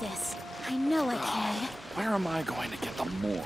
this. I know I can. Where am I going to get the more?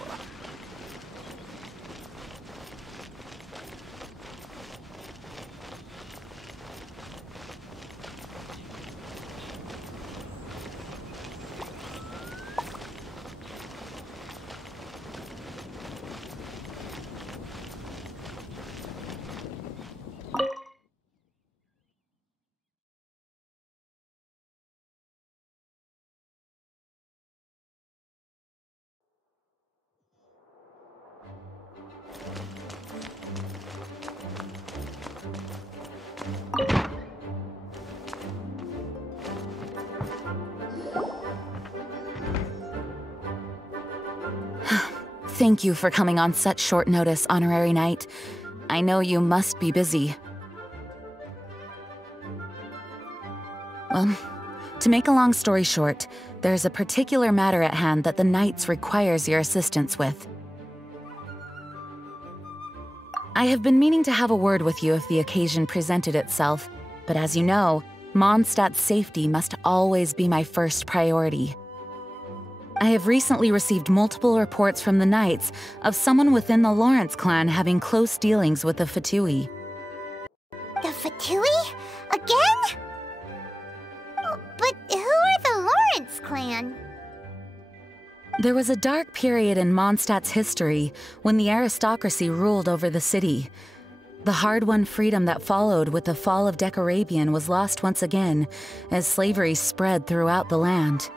Thank you for coming on such short notice, Honorary Knight. I know you must be busy. Well, to make a long story short, there's a particular matter at hand that the Knights requires your assistance with. I have been meaning to have a word with you if the occasion presented itself, but as you know, Mondstadt's safety must always be my first priority. I have recently received multiple reports from the Knights of someone within the Lawrence clan having close dealings with the Fatui. The Fatui? Again? But who are the Lawrence clan? There was a dark period in Mondstadt's history when the aristocracy ruled over the city. The hard-won freedom that followed with the fall of Decarabian was lost once again as slavery spread throughout the land.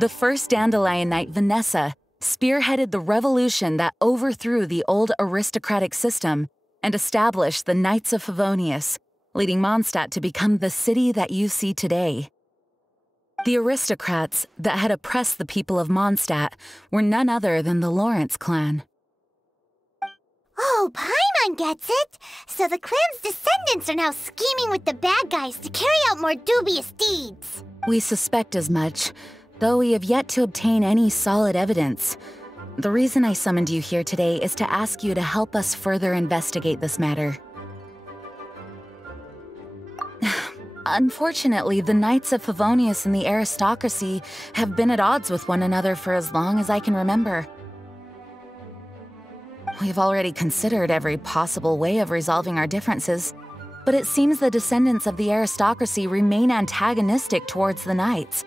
The first Dandelion Knight, Vanessa, spearheaded the revolution that overthrew the old aristocratic system and established the Knights of Favonius, leading Mondstadt to become the city that you see today. The aristocrats that had oppressed the people of Mondstadt were none other than the Lawrence clan. Oh, Paimon gets it! So the clan's descendants are now scheming with the bad guys to carry out more dubious deeds. We suspect as much, though we have yet to obtain any solid evidence. The reason I summoned you here today is to ask you to help us further investigate this matter. Unfortunately, the Knights of Favonius and the aristocracy have been at odds with one another for as long as I can remember. We've already considered every possible way of resolving our differences, but it seems the descendants of the aristocracy remain antagonistic towards the Knights.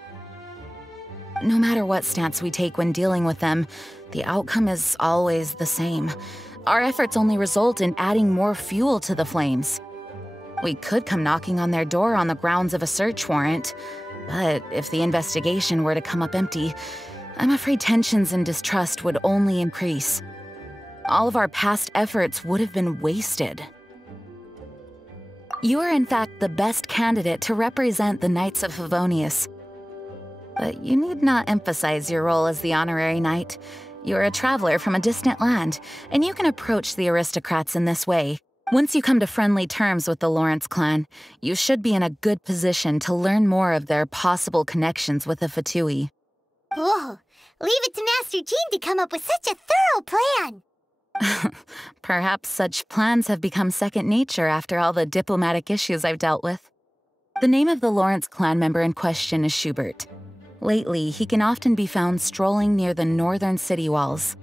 No matter what stance we take when dealing with them, the outcome is always the same. Our efforts only result in adding more fuel to the flames. We could come knocking on their door on the grounds of a search warrant, but if the investigation were to come up empty, I'm afraid tensions and distrust would only increase. All of our past efforts would have been wasted. You are in fact the best candidate to represent the Knights of Favonius. But you need not emphasize your role as the honorary knight. You're a traveler from a distant land, and you can approach the aristocrats in this way. Once you come to friendly terms with the Lawrence clan, you should be in a good position to learn more of their possible connections with the Fatui. Whoa, leave it to Master Jean to come up with such a thorough plan! Perhaps such plans have become second nature after all the diplomatic issues I've dealt with. The name of the Lawrence clan member in question is Schubert. Lately, he can often be found strolling near the northern city walls.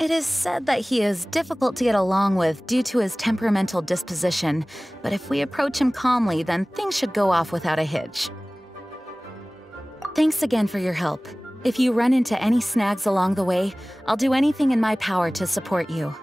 It is said that he is difficult to get along with due to his temperamental disposition, but if we approach him calmly, then things should go off without a hitch. Thanks again for your help. If you run into any snags along the way, I'll do anything in my power to support you.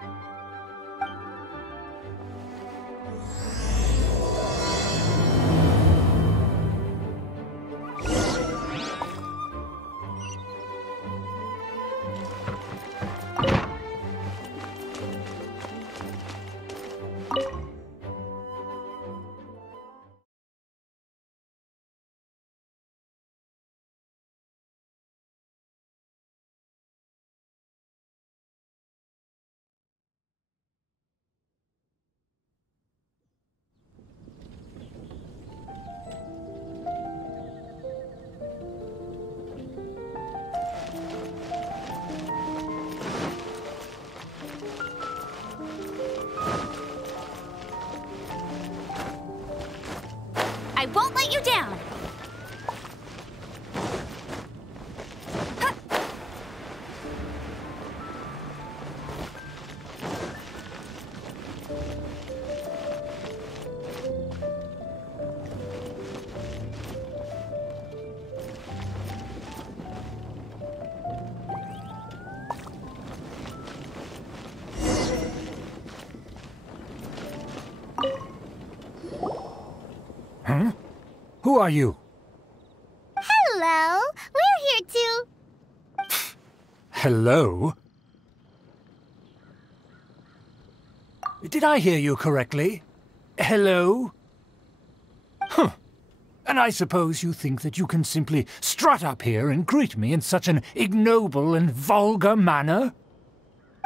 I won't let you down! Huh? Who are you? Hello! We're here to... Hello? Did I hear you correctly? Hello? Huh. And I suppose you think that you can simply strut up here and greet me in such an ignoble and vulgar manner?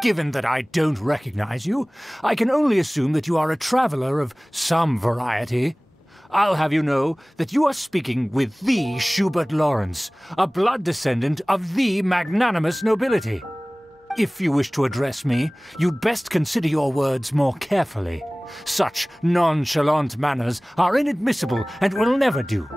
Given that I don't recognize you, I can only assume that you are a traveler of some variety. I'll have you know that you are speaking with the Schubert Lawrence, a blood descendant of the magnanimous nobility. If you wish to address me, you'd best consider your words more carefully. Such nonchalant manners are inadmissible and will never do.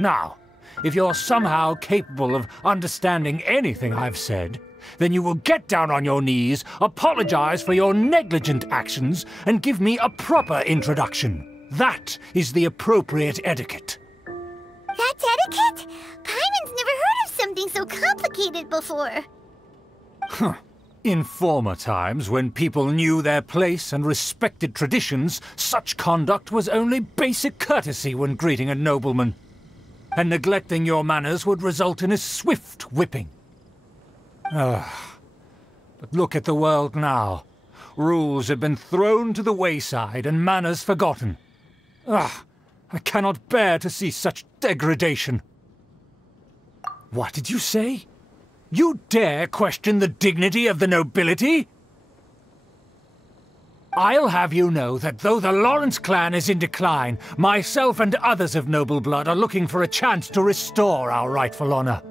Now, if you're somehow capable of understanding anything I've said, then you will get down on your knees, apologize for your negligent actions, and give me a proper introduction. That is the appropriate etiquette. That's etiquette? Paimon's never heard of something so complicated before. Huh. In former times, when people knew their place and respected traditions, such conduct was only basic courtesy when greeting a nobleman. And neglecting your manners would result in a swift whipping. But look at the world now. Rules have been thrown to the wayside and manners forgotten. I cannot bear to see such degradation. What did you say? You dare question the dignity of the nobility? I'll have you know that though the Lawrence clan is in decline, myself and others of noble blood are looking for a chance to restore our rightful honor.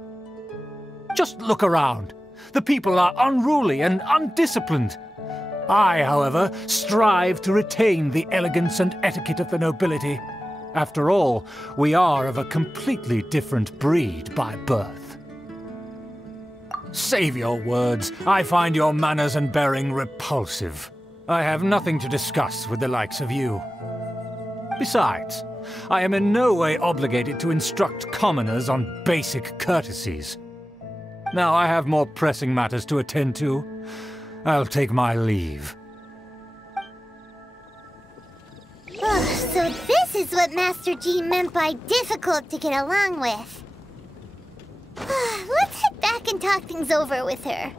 Just look around. The people are unruly and undisciplined. I, however, strive to retain the elegance and etiquette of the nobility. After all, we are of a completely different breed by birth. Save your words. I find your manners and bearing repulsive. I have nothing to discuss with the likes of you. Besides, I am in no way obligated to instruct commoners on basic courtesies. Now I have more pressing matters to attend to. I'll take my leave. So this is what Master G meant by difficult to get along with. Let's head back and talk things over with her.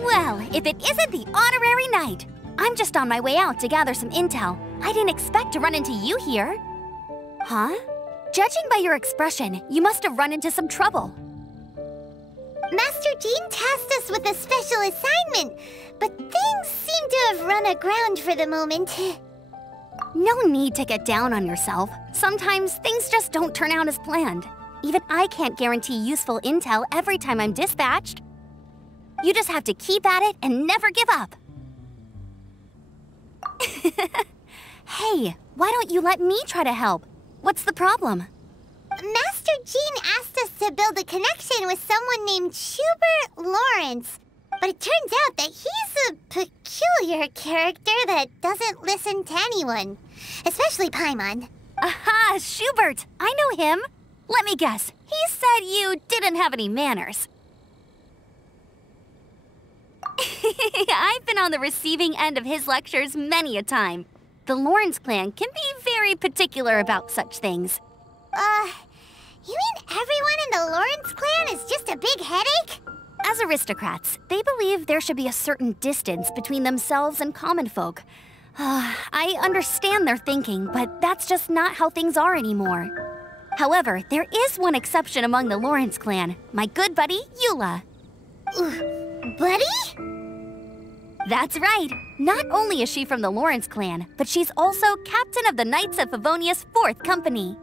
Well, if it isn't the honorary knight! I'm just on my way out to gather some intel. I didn't expect to run into you here. Huh? Judging by your expression, you must have run into some trouble. Master Jean tasked us with a special assignment, but things seem to have run aground for the moment. No need to get down on yourself. Sometimes things just don't turn out as planned. Even I can't guarantee useful intel every time I'm dispatched. You just have to keep at it and never give up. Hey, why don't you let me try to help? What's the problem? Master Jean asked us to build a connection with someone named Schubert Lawrence. But it turns out that he's a peculiar character that doesn't listen to anyone. Especially Paimon. Aha, Schubert! I know him. Let me guess, he said you didn't have any manners. I've been on the receiving end of his lectures many a time. The Lawrence clan can be very particular about such things. You mean everyone in the Lawrence clan is just a big headache? As aristocrats, they believe there should be a certain distance between themselves and common folk. I understand their thinking, but that's just not how things are anymore. However, there is one exception among the Lawrence clan, my good buddy, Eula. Buddy? That's right. Not only is she from the Lawrence clan, but she's also captain of the Knights of Favonius 4th Company.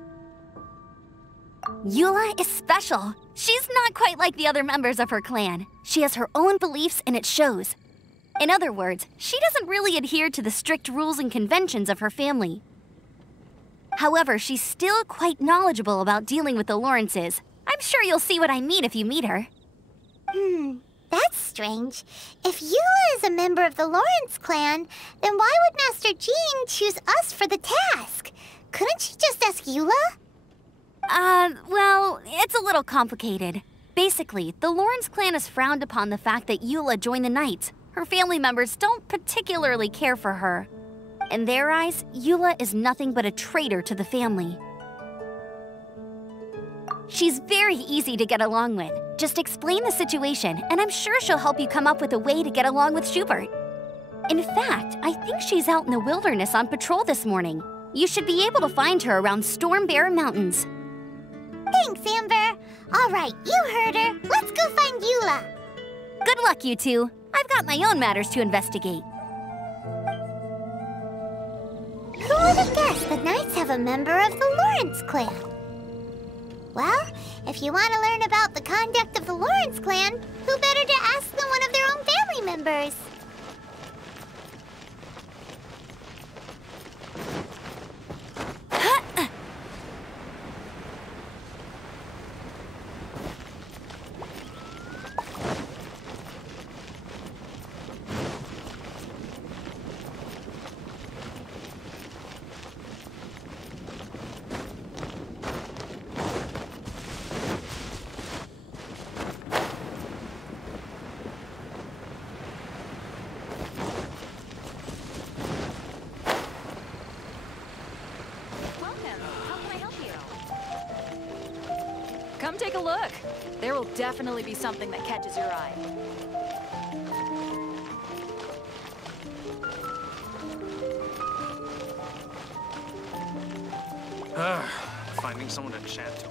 Eula is special. She's not quite like the other members of her clan. She has her own beliefs and it shows. In other words, she doesn't really adhere to the strict rules and conventions of her family. However, she's still quite knowledgeable about dealing with the Lawrences. I'm sure you'll see what I mean if you meet her. That's strange. If Eula is a member of the Lawrence clan, then why would Master Jean choose us for the task? Couldn't she just ask Eula? Well, it's a little complicated. Basically, the Lawrence clan has frowned upon the fact that Eula joined the Knights. Her family members don't particularly care for her. In their eyes, Eula is nothing but a traitor to the family. She's very easy to get along with. Just explain the situation, and I'm sure she'll help you come up with a way to get along with Schubert. In fact, I think she's out in the wilderness on patrol this morning. You should be able to find her around Storm Bear Mountains. Thanks, Amber. All right, you heard her. Let's go find Eula. Good luck, you two. I've got my own matters to investigate. Who would have guessed the Knights have a member of the Lawrence clan? Well, if you want to learn about the conduct of the Lawrence clan, who better to ask than one of their own family members? Come take a look. There will definitely be something that catches your eye. Finding someone to chat to.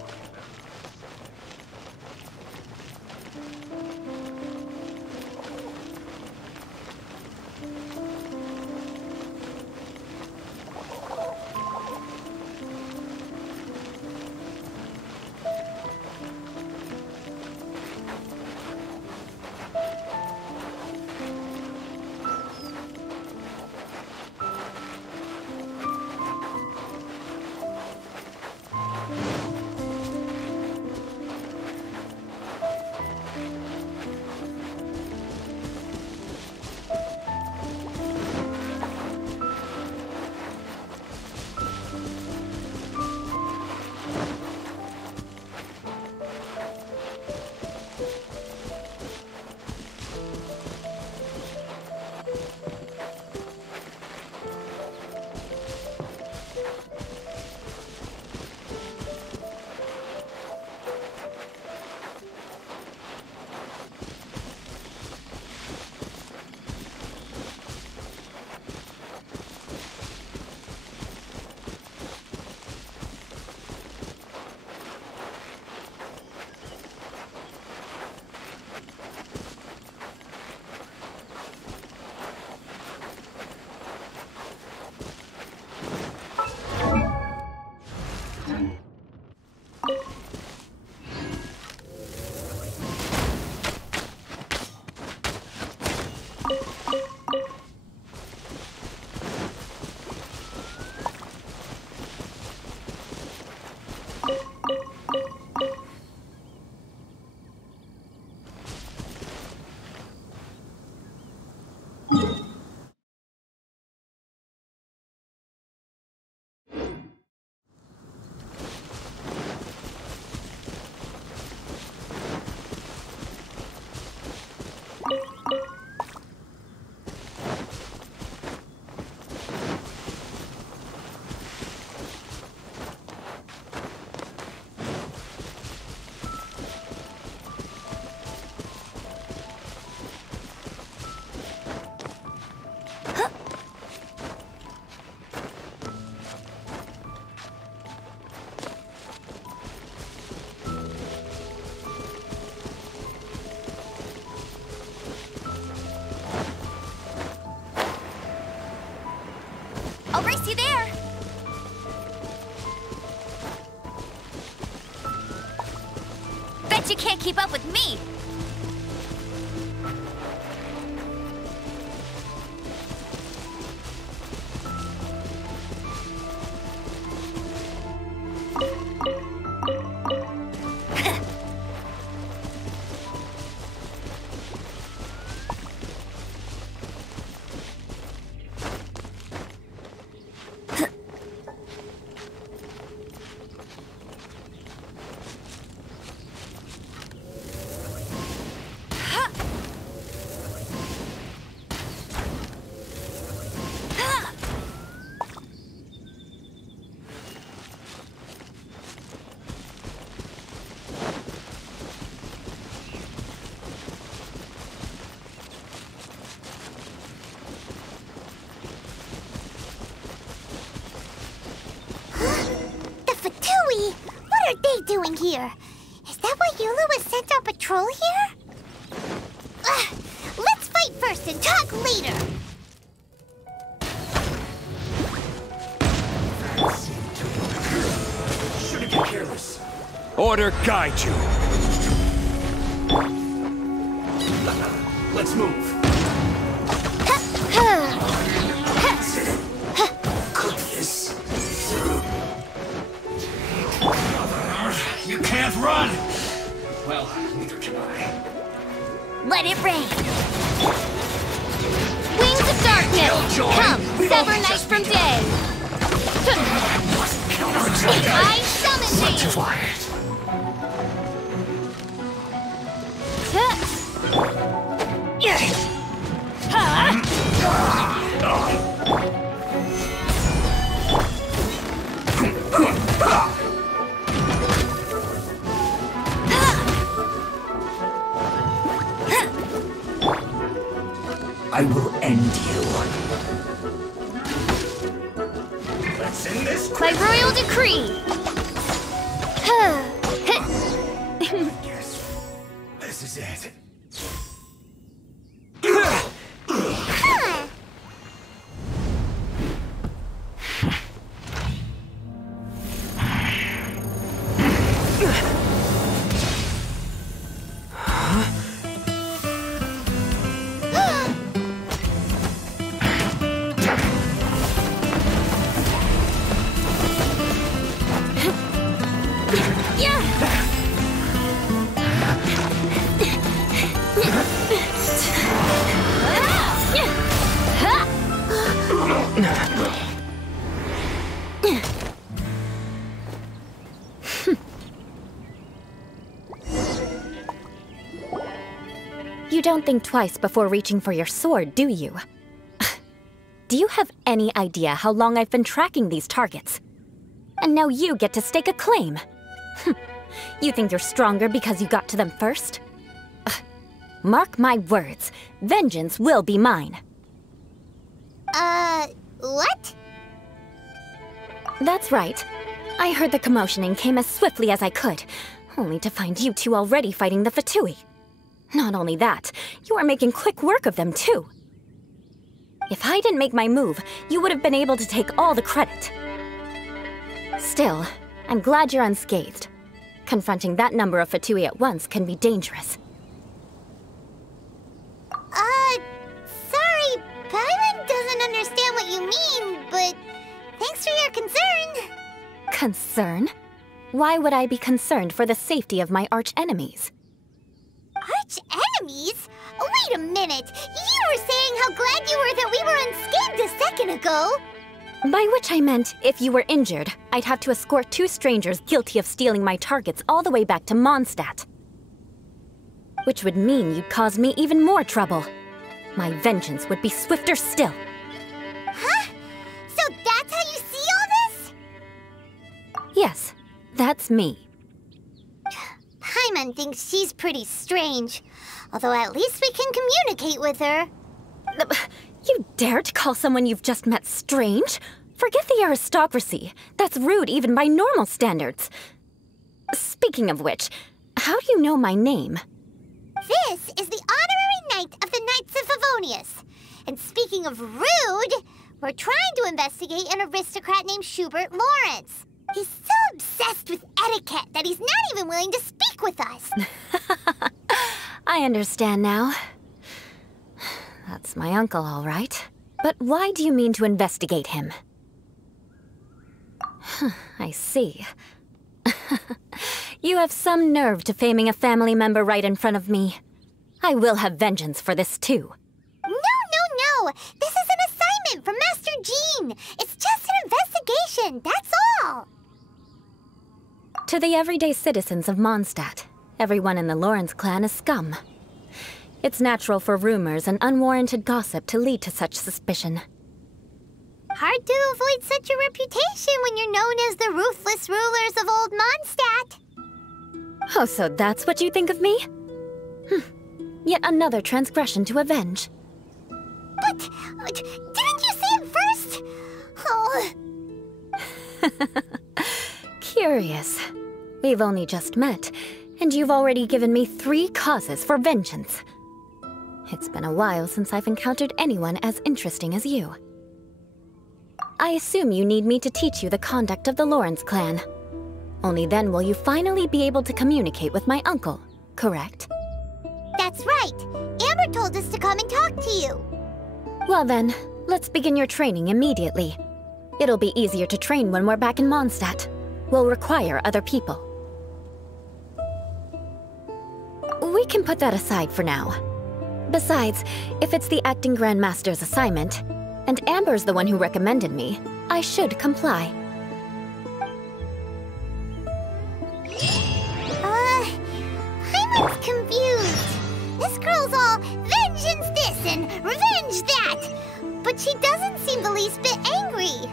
Bet you can't keep up with me! What are they doing here? Is that why Eula was sent on patrol here? Let's fight first and talk later! Shouldn't get careless. Order guide you. Let's move. Cookies. You can't run! Well, neither can I. Let it rain! Wings of darkness! Come, sever night from day! I summon thee! I will end you. Let's end this. By royal decree! Yes, this is it. You don't think twice before reaching for your sword, do you? Do you have any idea how long I've been tracking these targets? And now you get to stake a claim. You think you're stronger because you got to them first? Mark my words, vengeance will be mine. What? That's right. I heard the commotion and came as swiftly as I could, only to find you two already fighting the Fatui. Not only that, you are making quick work of them too. If I didn't make my move, you would have been able to take all the credit. Still, I'm glad you're unscathed. Confronting that number of Fatui at once can be dangerous. Sorry, Paimon doesn't understand what you mean, but thanks for your concern. Concern? Why would I be concerned for the safety of my arch-enemies? Arch-enemies? Wait a minute! You were saying how glad you were that we were unscathed a second ago! By which I meant, if you were injured, I'd have to escort two strangers guilty of stealing my targets all the way back to Mondstadt. Which would mean you'd cause me even more trouble. My vengeance would be swifter still. Huh? So that's how you see all this? Yes, that's me. Paimon thinks she's pretty strange. Although at least we can communicate with her. You dare to call someone you've just met strange? Forget the aristocracy. That's rude even by normal standards. Speaking of which, how do you know my name? This is the honorary knight of the Knights of Favonius. And speaking of rude, we're trying to investigate an aristocrat named Schubert Lawrence. He's so obsessed with etiquette that he's not even willing to speak with us. I understand now. That's my uncle, all right. But why do you mean to investigate him? I see. You have some nerve to faming a family member right in front of me. I will have vengeance for this, too. No. This is an assignment from Master Jean. It's just an investigation, that's all. To the everyday citizens of Mondstadt, everyone in the Lawrence clan is scum. It's natural for rumors and unwarranted gossip to lead to such suspicion. Hard to avoid such a reputation when you're known as the ruthless rulers of Old Mondstadt. Oh, so that's what you think of me? Yet another transgression to avenge. But didn't you see it first? Oh. Curious. We've only just met, and you've already given me 3 causes for vengeance. It's been a while since I've encountered anyone as interesting as you. I assume you need me to teach you the conduct of the Lawrence clan. Only then will you finally be able to communicate with my uncle, correct? That's right. Amber told us to come and talk to you. Well then, let's begin your training immediately. It'll be easier to train when we're back in Mondstadt. We'll require other people. We can put that aside for now. Besides, if it's the acting Grandmaster's assignment, and Amber's the one who recommended me, I should comply. Paimon's confused. This girl's all vengeance this and revenge that. But she doesn't seem the least bit angry.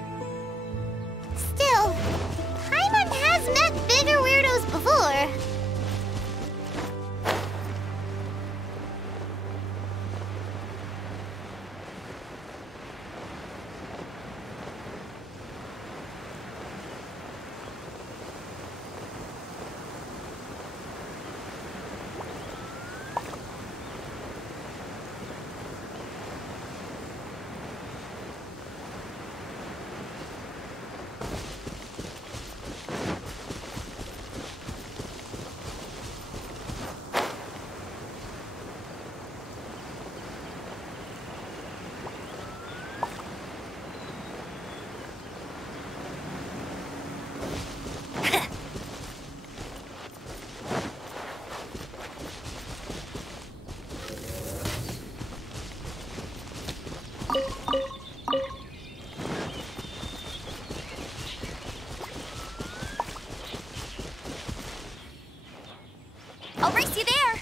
Still, Paimon has met bigger weirdos before. I'll race you there!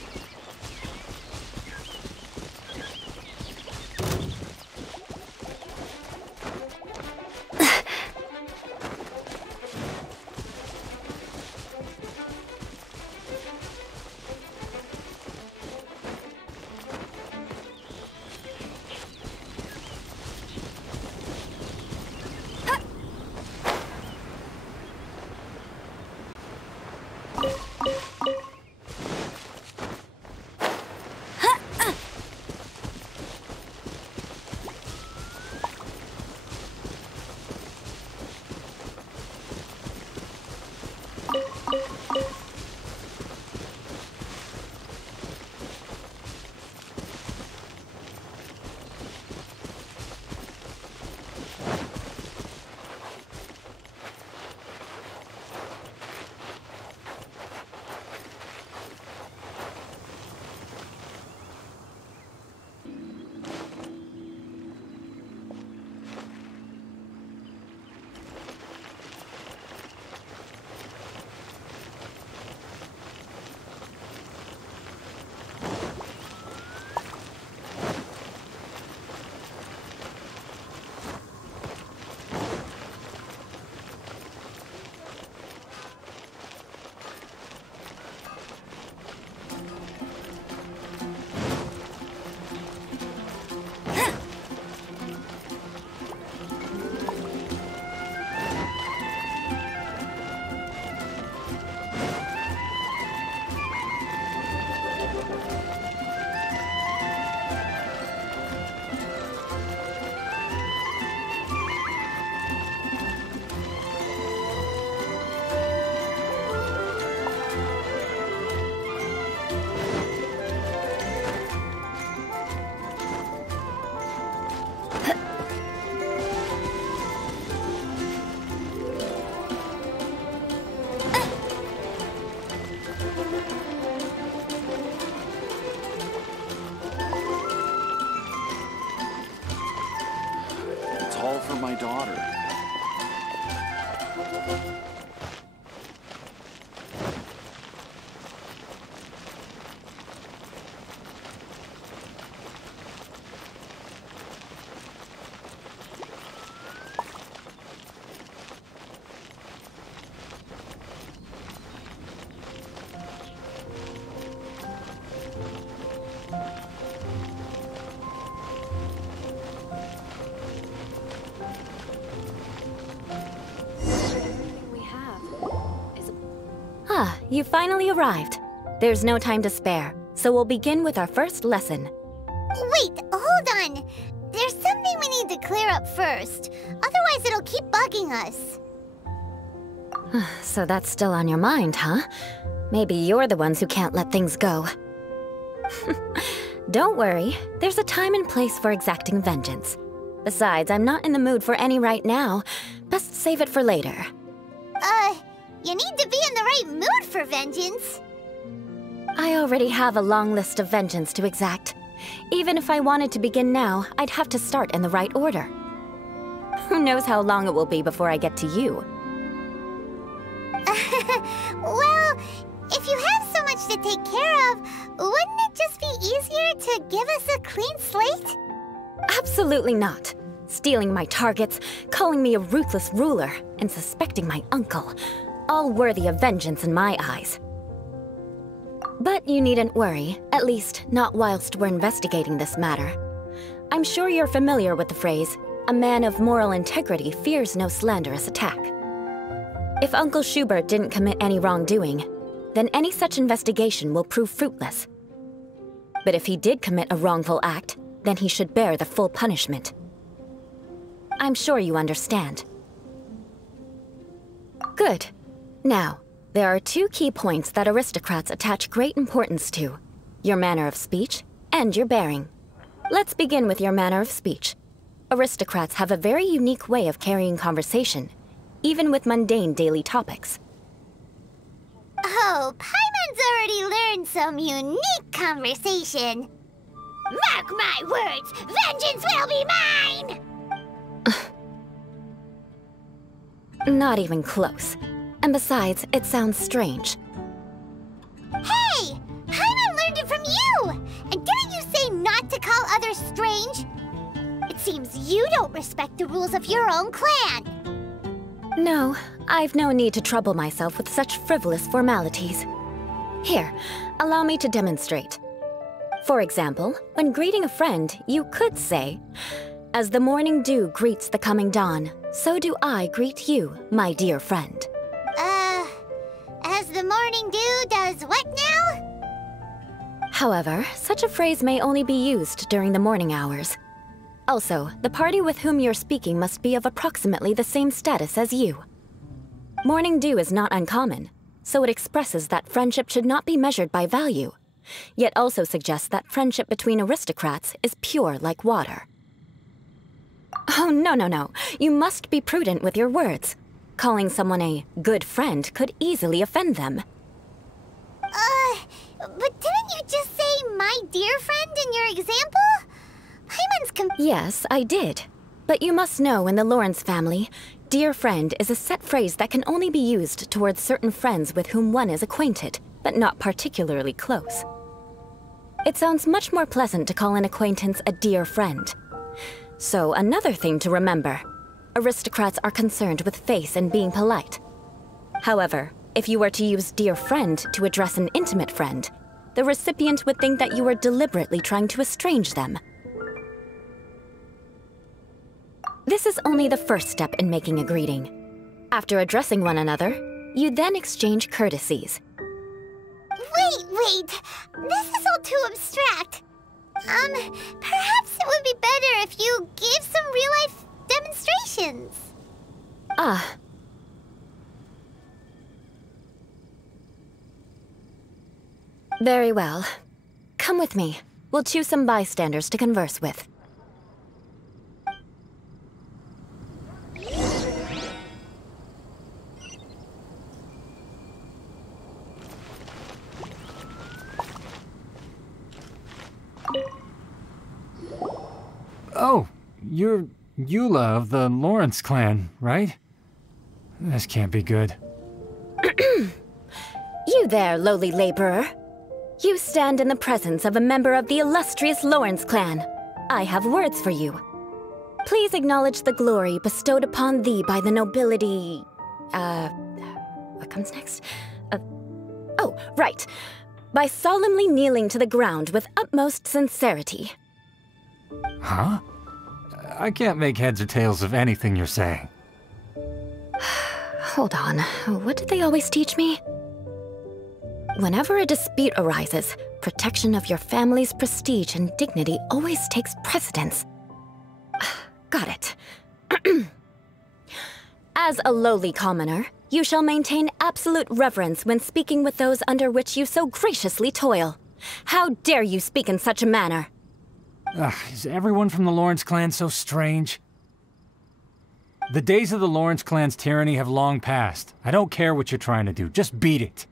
Ah, you finally arrived. There's no time to spare, so we'll begin with our first lesson. Wait, hold on. There's something we need to clear up first. Otherwise, it'll keep bugging us. So that's still on your mind, huh? Maybe you're the ones who can't let things go. Don't worry, there's a time and place for exacting vengeance. Besides, I'm not in the mood for any right now. Best save it for later. You need to be in the right mood for vengeance. I already have a long list of vengeance to exact. Even if I wanted to begin now, I'd have to start in the right order. Who knows how long it will be before I get to you? Well, if you have so much to take care of, wouldn't it just be easier to give us a clean slate? Absolutely not. Stealing my targets, calling me a ruthless ruler, and suspecting my uncle. All worthy of vengeance in my eyes. But you needn't worry, at least not whilst we're investigating this matter. I'm sure you're familiar with the phrase, a man of moral integrity fears no slanderous attack. If Uncle Schubert didn't commit any wrongdoing, then any such investigation will prove fruitless. But if he did commit a wrongful act, then he should bear the full punishment. I'm sure you understand. Good. Now, there are two key points that aristocrats attach great importance to: your manner of speech and your bearing. Let's begin with your manner of speech. Aristocrats have a very unique way of carrying conversation, even with mundane daily topics. Oh, Paimon's already learned some unique conversation. Mark my words, vengeance will be mine! Not even close. And besides, it sounds strange. Hey! Paimon learned it from you! And didn't you say not to call others strange? It seems you don't respect the rules of your own clan. No, I've no need to trouble myself with such frivolous formalities. Here, allow me to demonstrate. For example, when greeting a friend, you could say, "As the morning dew greets the coming dawn, so do I greet you, my dear friend." As the morning dew does what now? However, such a phrase may only be used during the morning hours. Also, the party with whom you're speaking must be of approximately the same status as you. Morning dew is not uncommon, so it expresses that friendship should not be measured by value, yet also suggests that friendship between aristocrats is pure like water. Oh, no. You must be prudent with your words. Calling someone a good friend could easily offend them. But didn't you just say my dear friend in your example? Paimon's Yes, I did. But you must know in the Lawrence family, dear friend is a set phrase that can only be used towards certain friends with whom one is acquainted, but not particularly close. It sounds much more pleasant to call an acquaintance a dear friend. So another thing to remember. Aristocrats are concerned with face and being polite. However, if you were to use dear friend to address an intimate friend, the recipient would think that you were deliberately trying to estrange them. This is only the first step in making a greeting. After addressing one another, you then exchange courtesies. Wait! This is all too abstract. Perhaps it would be better if you gave some real-life demonstrations. Ah. Very well. Come with me. We'll choose some bystanders to converse with. Oh, you're Eula of the Lawrence clan, right? This can't be good. You there, lowly laborer. You stand in the presence of a member of the illustrious Lawrence clan. I have words for you. Please acknowledge the glory bestowed upon thee by the nobility... what comes next? Oh, right. By solemnly kneeling to the ground with utmost sincerity. Huh? I can't make heads or tails of anything you're saying. Hold on. What did they always teach me? Whenever a dispute arises, protection of your family's prestige and dignity always takes precedence. Got it. As a lowly commoner, you shall maintain absolute reverence when speaking with those under which you so graciously toil. How dare you speak in such a manner? Is everyone from the Lawrence clan so strange? The days of the Lawrence clan's tyranny have long passed. I don't care what you're trying to do, just beat it.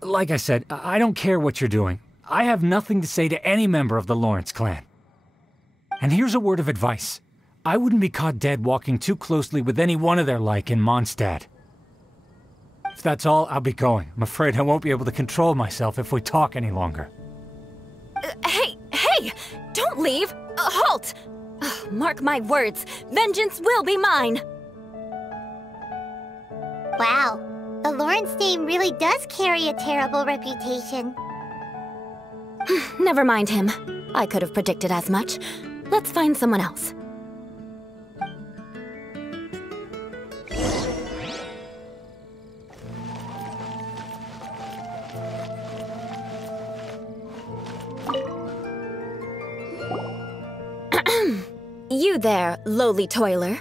Like I said, I don't care what you're doing. I have nothing to say to any member of the Lawrence clan. And here's a word of advice. I wouldn't be caught dead walking too closely with any one of their like in Mondstadt. If that's all, I'll be going. I'm afraid I won't be able to control myself if we talk any longer. Hey! Don't leave! Halt! Mark my words, vengeance will be mine! Wow, the Lawrence name really does carry a terrible reputation. Never mind him. I could have predicted as much. Let's find someone else. You there, lowly toiler.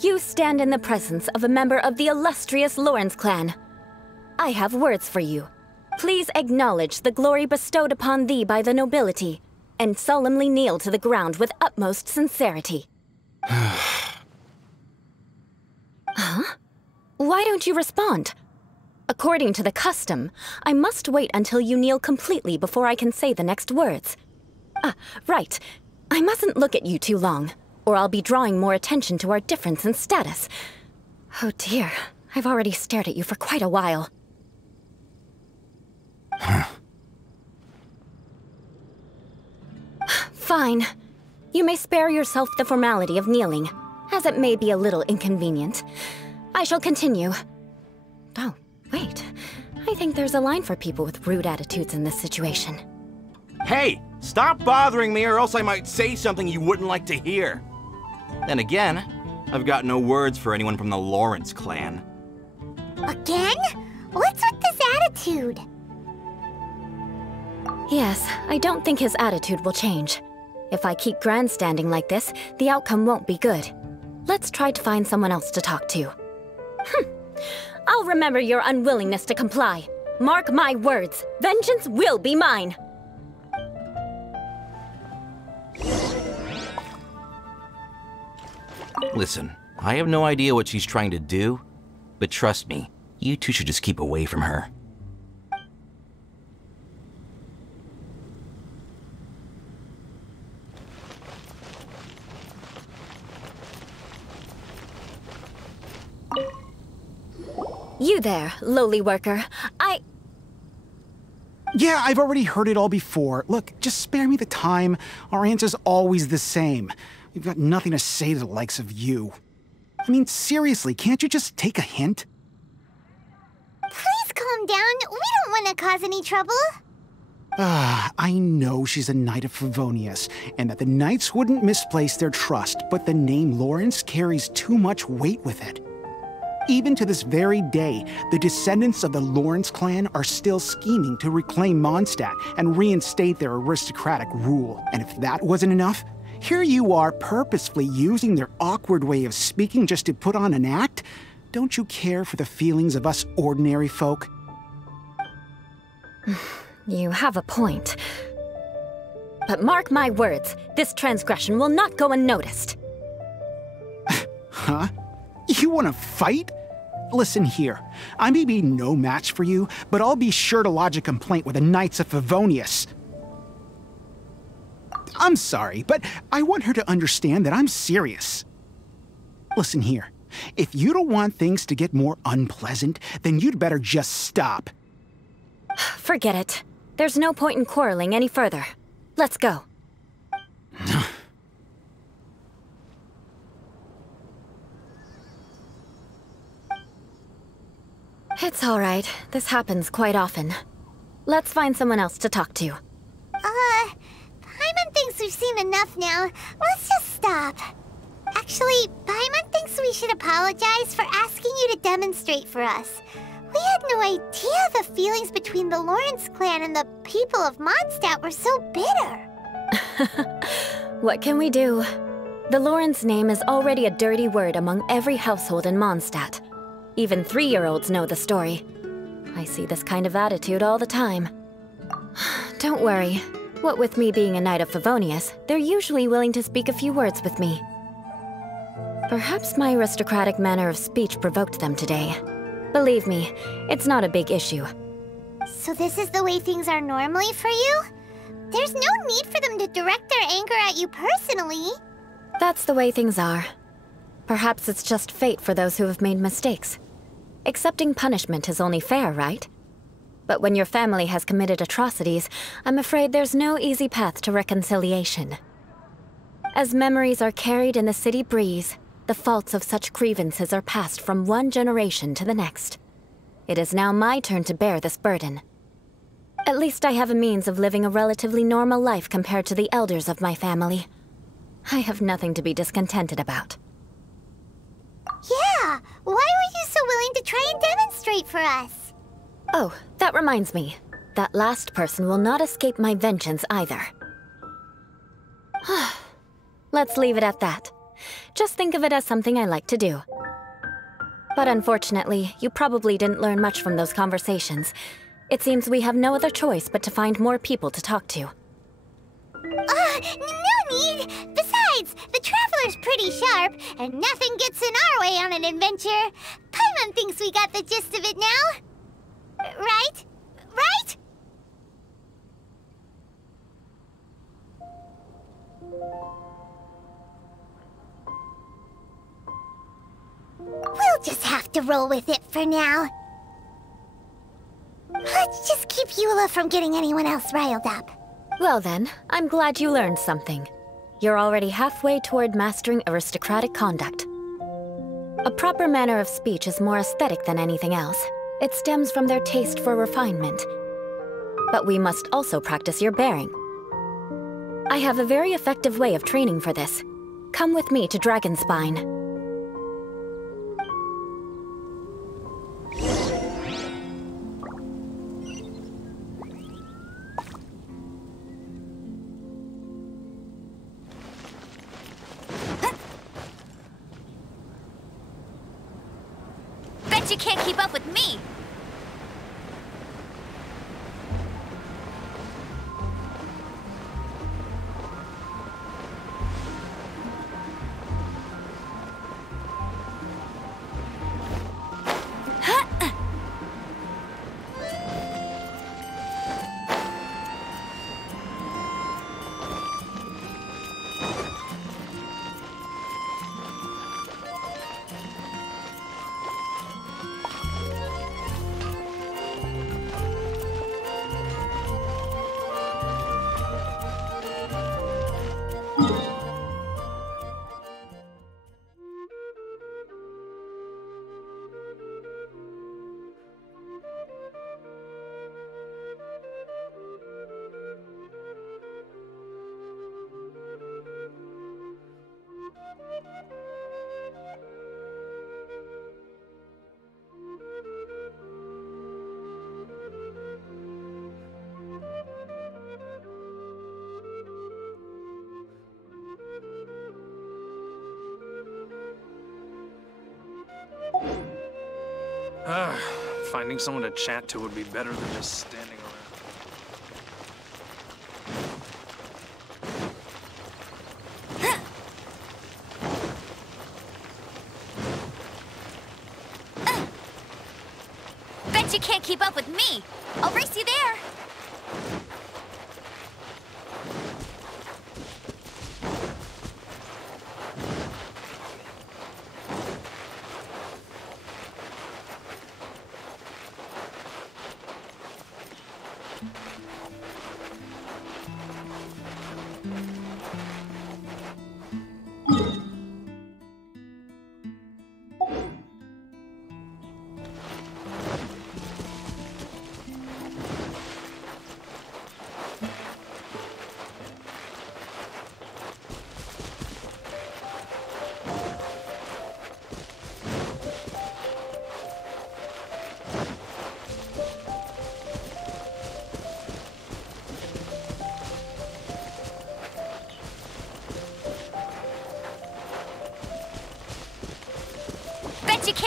You stand in the presence of a member of the illustrious Lawrence clan. I have words for you. Please acknowledge the glory bestowed upon thee by the nobility, and solemnly kneel to the ground with utmost sincerity. Huh? Why don't you respond? According to the custom, I must wait until you kneel completely before I can say the next words. Right. I mustn't look at you too long, or I'll be drawing more attention to our difference in status. Oh dear, I've already stared at you for quite a while. Fine. You may spare yourself the formality of kneeling, as it may be a little inconvenient. I shall continue. Oh, wait. I think there's a line for people with rude attitudes in this situation. Hey! Stop bothering me or else I might say something you wouldn't like to hear. Then again, I've got no words for anyone from the Lawrence clan. Again? What's with this attitude? Yes, I don't think his attitude will change. If I keep grandstanding like this, the outcome won't be good. Let's try to find someone else to talk to. I'll remember your unwillingness to comply. Mark my words, vengeance will be mine! Listen, I have no idea what she's trying to do, but trust me, you two should just keep away from her. You there, lowly worker. Yeah, I've already heard it all before. Look, just spare me the time. Our answer's always the same. We've got nothing to say to the likes of you. I mean, seriously, can't you just take a hint? Please calm down. We don't want to cause any trouble. I know she's a Knight of Favonius, and that the Knights wouldn't misplace their trust, but the name Lawrence carries too much weight with it. Even to this very day, the descendants of the Lawrence clan are still scheming to reclaim Mondstadt and reinstate their aristocratic rule. And if that wasn't enough, here you are purposefully using their awkward way of speaking just to put on an act? Don't you care for the feelings of us ordinary folk? You have a point. But mark my words, this transgression will not go unnoticed. Huh? You want to fight? Listen here, I may be no match for you, but I'll be sure to lodge a complaint with the Knights of Favonius. I'm sorry, but I want her to understand that I'm serious. Listen here, if you don't want things to get more unpleasant, then you'd better just stop. Forget it. There's no point in quarreling any further. Let's go. It's all right. This happens quite often. Let's find someone else to talk to. Paimon thinks we've seen enough now. Let's just stop. Actually, Paimon thinks we should apologize for asking you to demonstrate for us. We had no idea the feelings between the Lawrence clan and the people of Mondstadt were so bitter. What can we do? The Lawrence name is already a dirty word among every household in Mondstadt. Even 3-year-olds know the story. I see this kind of attitude all the time. Don't worry. What with me being a Knight of Favonius, they're usually willing to speak a few words with me. Perhaps my aristocratic manner of speech provoked them today. Believe me, it's not a big issue. So this is the way things are normally for you? There's no need for them to direct their anger at you personally. That's the way things are. Perhaps it's just fate for those who have made mistakes. Accepting punishment is only fair, right? But when your family has committed atrocities, I'm afraid there's no easy path to reconciliation. As memories are carried in the city breeze, the faults of such grievances are passed from one generation to the next. It is now my turn to bear this burden. At least I have a means of living a relatively normal life compared to the elders of my family. I have nothing to be discontented about. Yeah, why were you so willing to try and demonstrate for us? Oh, that reminds me. That last person will not escape my vengeance either. Let's leave it at that. Just think of it as something I like to do. But unfortunately, you probably didn't learn much from those conversations. It seems we have no other choice but to find more people to talk to. No need! Besides, the Traveler's pretty sharp, and nothing gets in our way on an adventure. Paimon thinks we got the gist of it now. Right? Right? We'll just have to roll with it for now. Let's just keep Eula from getting anyone else riled up. Well then, I'm glad you learned something. You're already halfway toward mastering aristocratic conduct. A proper manner of speech is more aesthetic than anything else. It stems from their taste for refinement. But we must also practice your bearing. I have a very effective way of training for this. Come with me to Dragonspine. Bet you can't keep up with me! Finding someone to chat to would be better than just standing around. Bet you can't keep up with me! I'll race you there!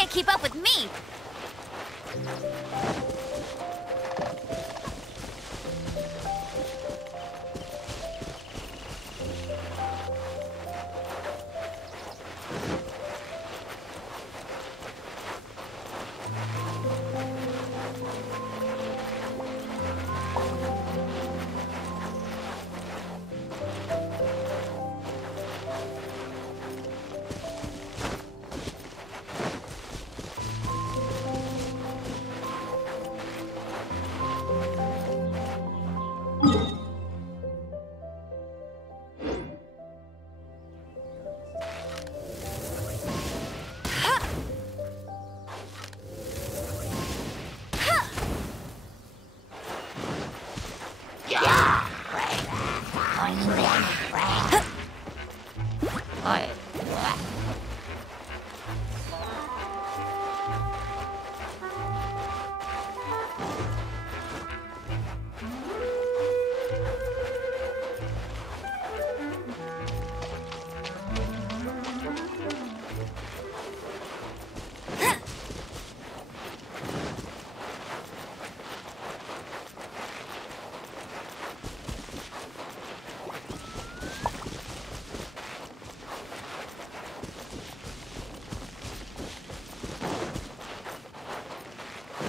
can't keep up with me!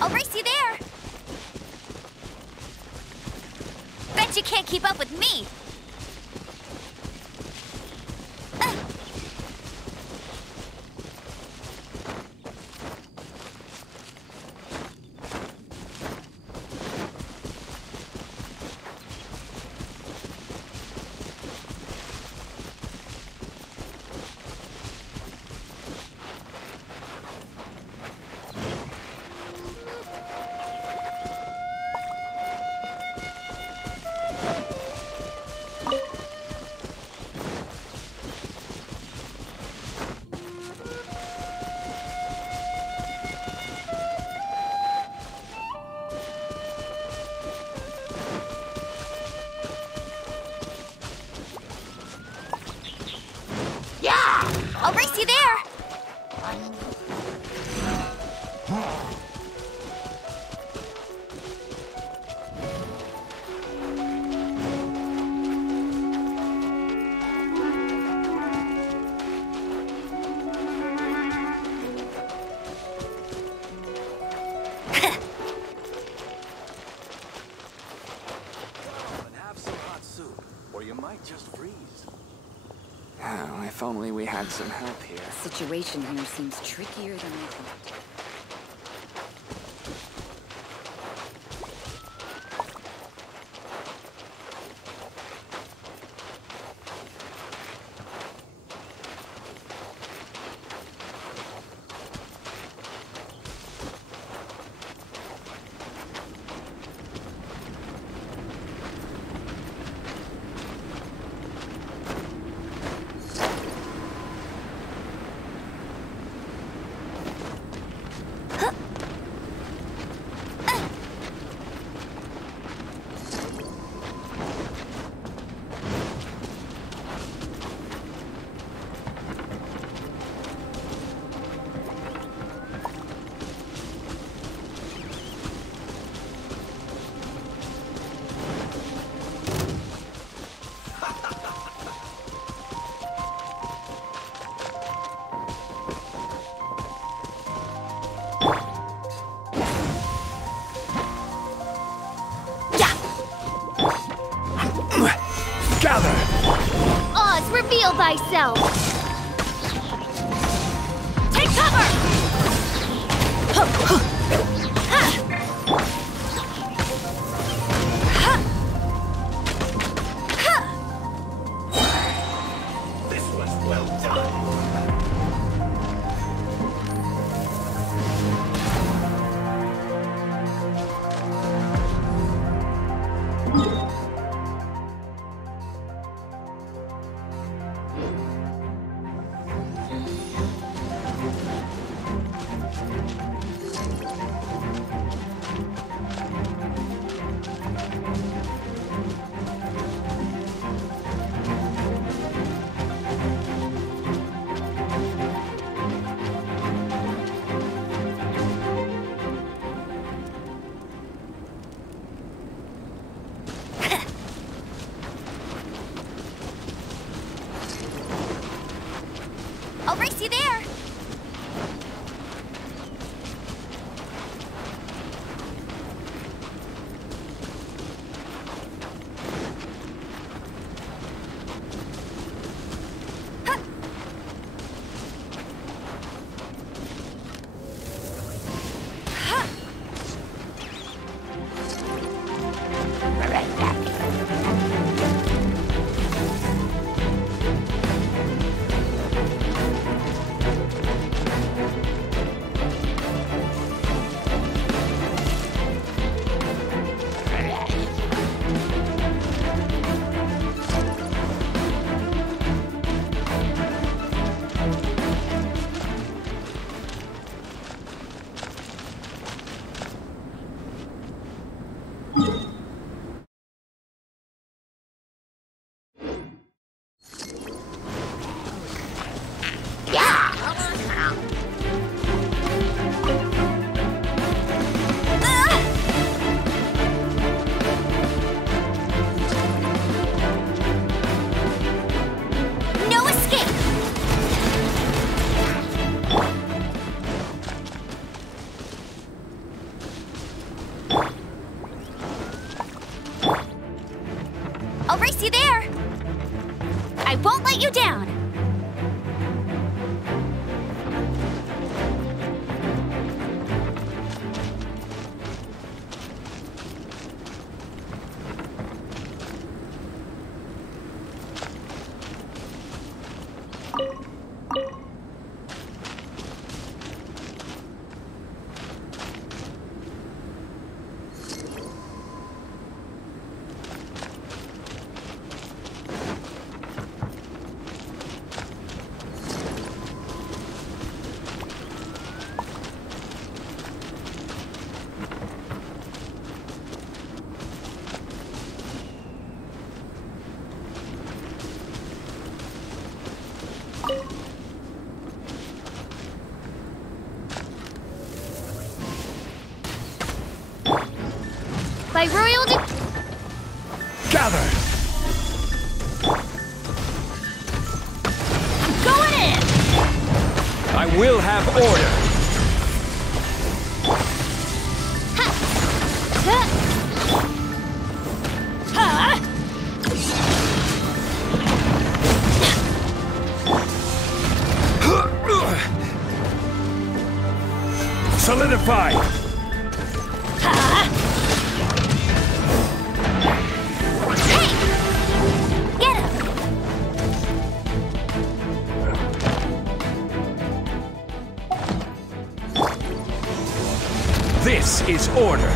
I'll race you there! Bet you can't keep up with me! I'll race you there! Have some hot soup, or you might just freeze. Oh, if only we had some help here. The situation here seems trickier than I thought. Oz, reveal thyself! Take cover! This was well done. you down! By royal Gather! I'm going in! I will have order! Solidify! This is order.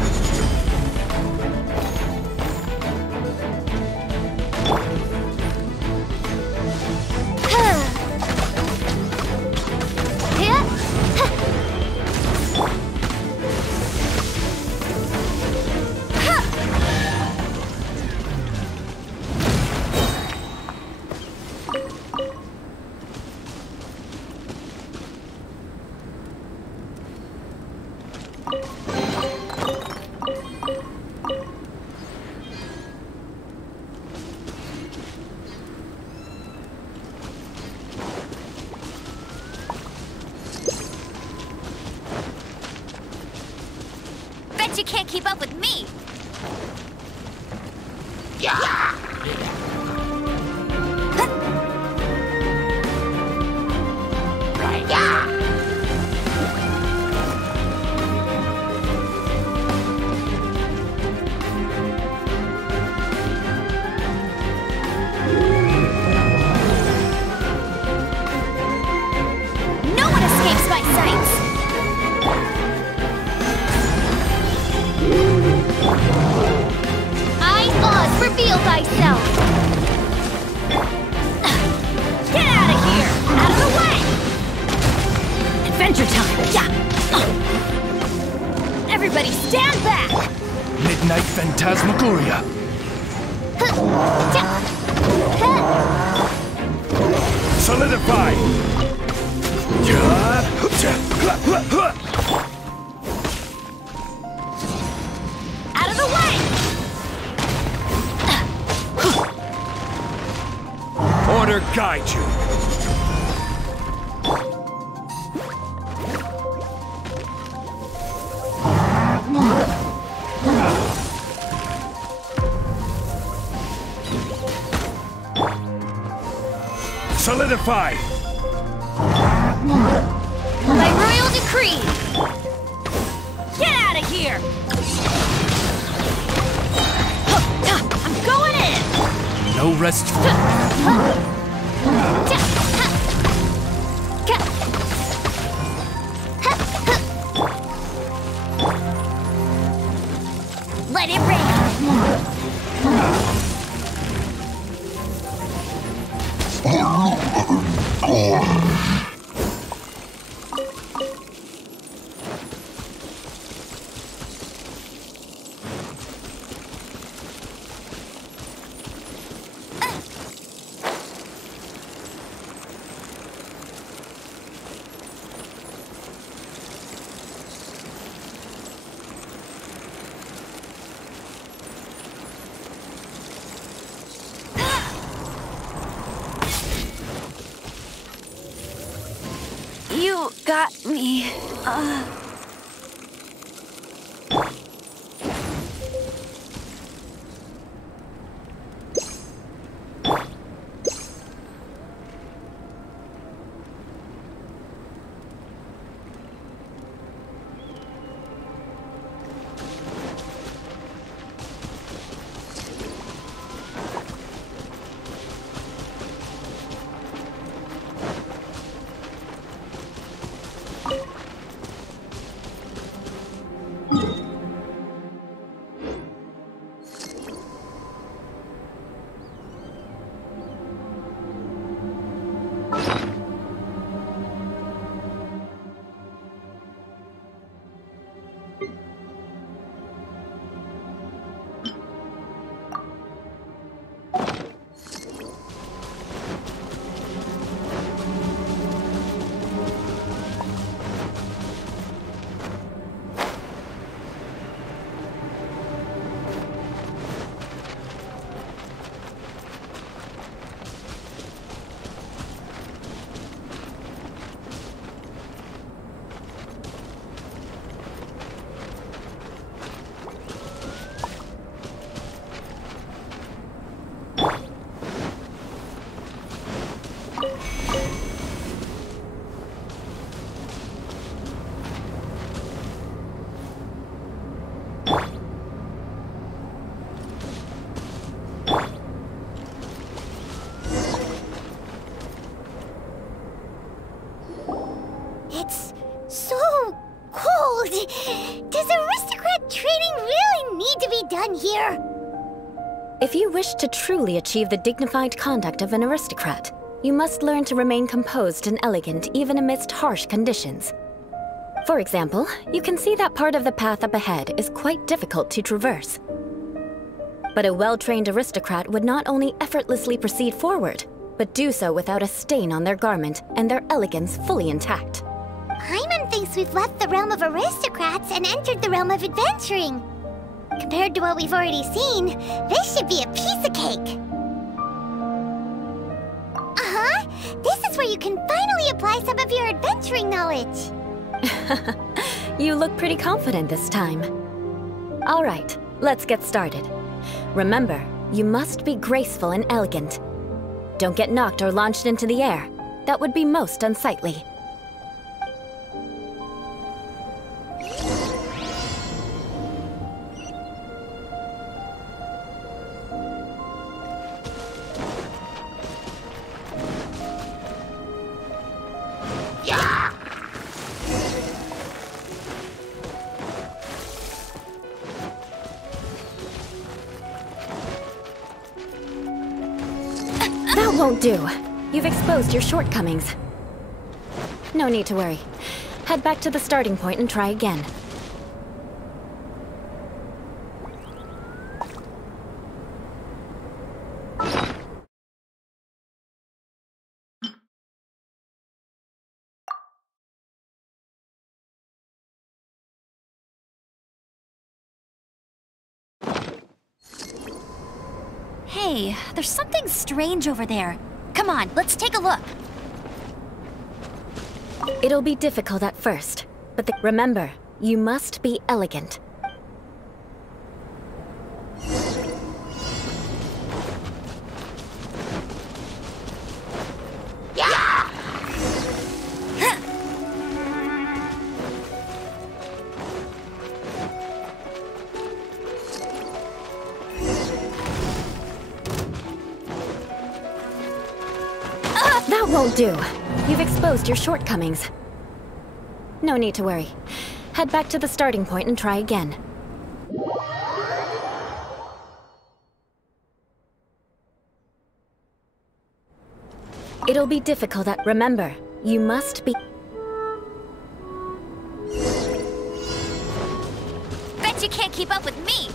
Bet you can't keep up with me! No one escapes my sights! Oz, reveal thyself! Get out of here! Out of the way! Adventure time! Yeah! Everybody stand back! Midnight Phantasmagoria! Solidify! Out of the way! Order guide you! Solidify! By royal decree! Get out of here! I'm going in! No rest for... Let it rain! You got me. Does aristocrat training really need to be done here? If you wish to truly achieve the dignified conduct of an aristocrat, you must learn to remain composed and elegant even amidst harsh conditions. For example, you can see that part of the path up ahead is quite difficult to traverse. But a well-trained aristocrat would not only effortlessly proceed forward, but do so without a stain on their garment and their elegance fully intact. Paimon thinks we've left the realm of aristocrats and entered the realm of adventuring. Compared to what we've already seen, this should be a piece of cake. Uh-huh. This is where you can finally apply some of your adventuring knowledge. You look pretty confident this time. All right, let's get started. Remember, you must be graceful and elegant. Don't get knocked or launched into the air. That would be most unsightly. That won't do. You've exposed your shortcomings. No need to worry. Head back to the starting point and try again. Hey, there's something strange over there. Come on, let's take a look. It'll be difficult at first, but remember, you must be elegant. That won't do. You've exposed your shortcomings. No need to worry. Head back to the starting point and try again. It'll be difficult at... Remember, you must be... Bet you can't keep up with me!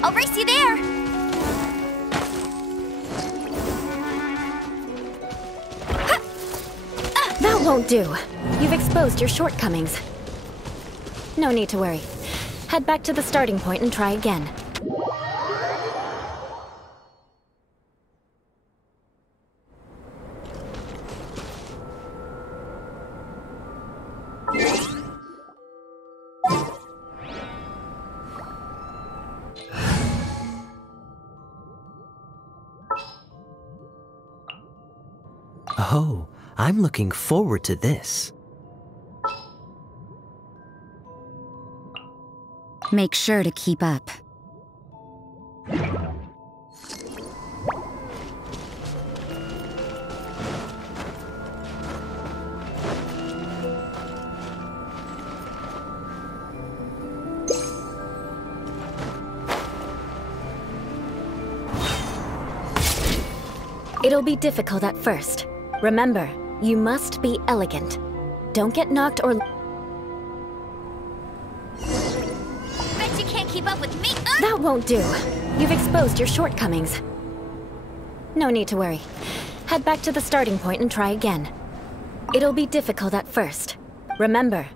I'll race you there! That won't do. You've exposed your shortcomings. No need to worry. Head back to the starting point and try again. Oh, I'm looking forward to this. Make sure to keep up. It'll be difficult at first. Remember, you must be elegant. Don't get knocked or... Bet you can't keep up with me! That won't do. You've exposed your shortcomings. No need to worry. Head back to the starting point and try again. It'll be difficult at first. Remember,